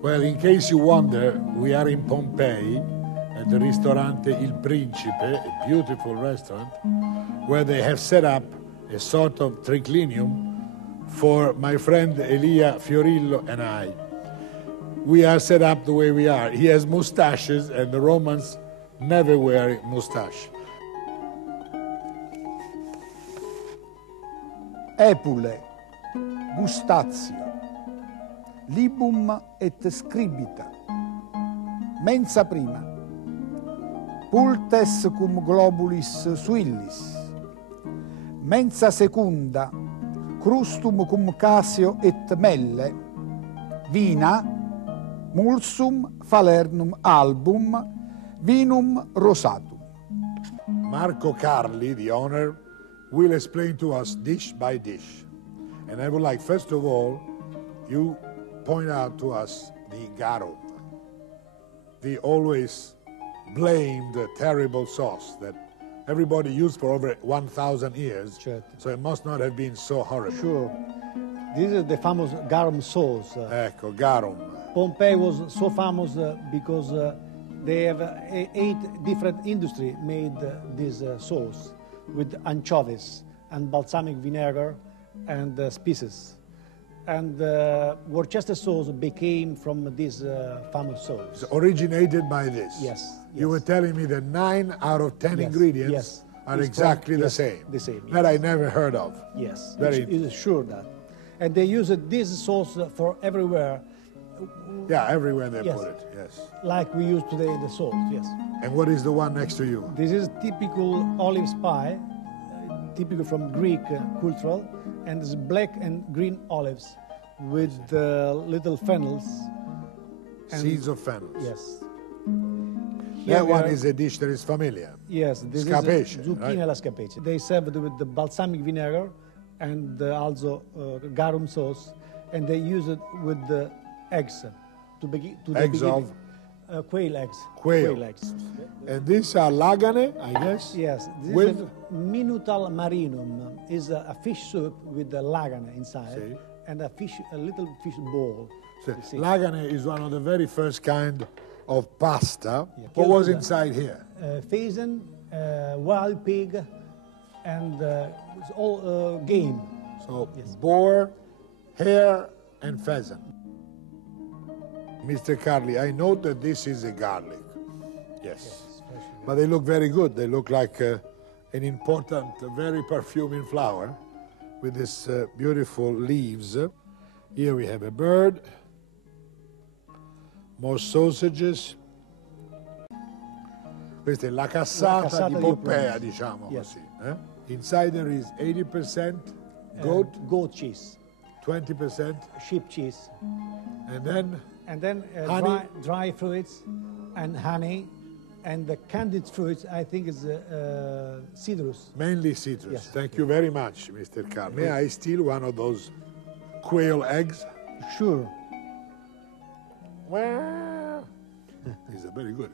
Well, in case you wonder, we are in Pompei at the Ristorante Il Principe, a beautiful restaurant, where they have set up a sort of triclinium for my friend Elia Fiorillo and I. We are set up the way we are. He has mustaches, and the Romans never wear mustache. Epule, gustatio, libum et scribita, mensa prima, pultes cum globulis suillis, mensa secunda, crustum cum casio et melle, vina, mulsum falernum album, vinum rosatum. Marco Carli, the owner, will explain to us dish by dish. And I would like, first of all, you point out to us the garum. We always blame the terrible sauce that everybody used for over 1,000 years, Certo. so it must not have been so horrible. Sure. This is the famous garum sauce. Ecco, garum. Pompei was so famous because they have 8 different industries made this sauce with anchovies and balsamic vinegar and spices. And Worcester sauce became from this famous sauce. It's originated by this. Yes. You were telling me that 9 out of 10 Yes, ingredients yes. are It's exactly from- the yes, same. the same, That I yes. never heard of. Yes, Very it's sure that. And they use this sauce for everywhere, Yeah, everywhere they Yes. put it, yes. like we use today the salt, yes. And what is the one next to you? This is typical olive pie, typical from Greek cultural, and it's black and green olives with little fennels. And- Seeds of fennel. Yes. That we one are- is a dish that is familiar. Yes, this Scapece, is zucchini right? alla scapece. They serve it with the balsamic vinegar and also garum sauce, and they use it with the eggs to begin. Eggs of? Quail eggs. Quail. eggs. And these are lagane, I guess? Yes, this With? is minutal marinum. Is a fish soup with the lagana inside See. and a little fish ball. So, you see. lagane is one of the very first kind of pasta. Yeah. What was Kilda. inside here? Pheasant, wild pig, and it's all game. So, Yes. boar, hare, and pheasant. Mr. Carli, I note that this is a garlic. Yes. But they look very good. They look like an important, very perfuming flower with these beautiful leaves. Here we have a bird, more sausages. Questa è la cassata di Pompea, diciamo Yes. così. Inside there is 80% goat, goat cheese, 20%, sheep cheese, and then and then Honey. dry fruits and honey, and the candied fruits. I think is citrus. mainly citrus. Yes. Thank you very much, Mr. Carl. May I steal one of those quail eggs? Sure. Well, these are very good.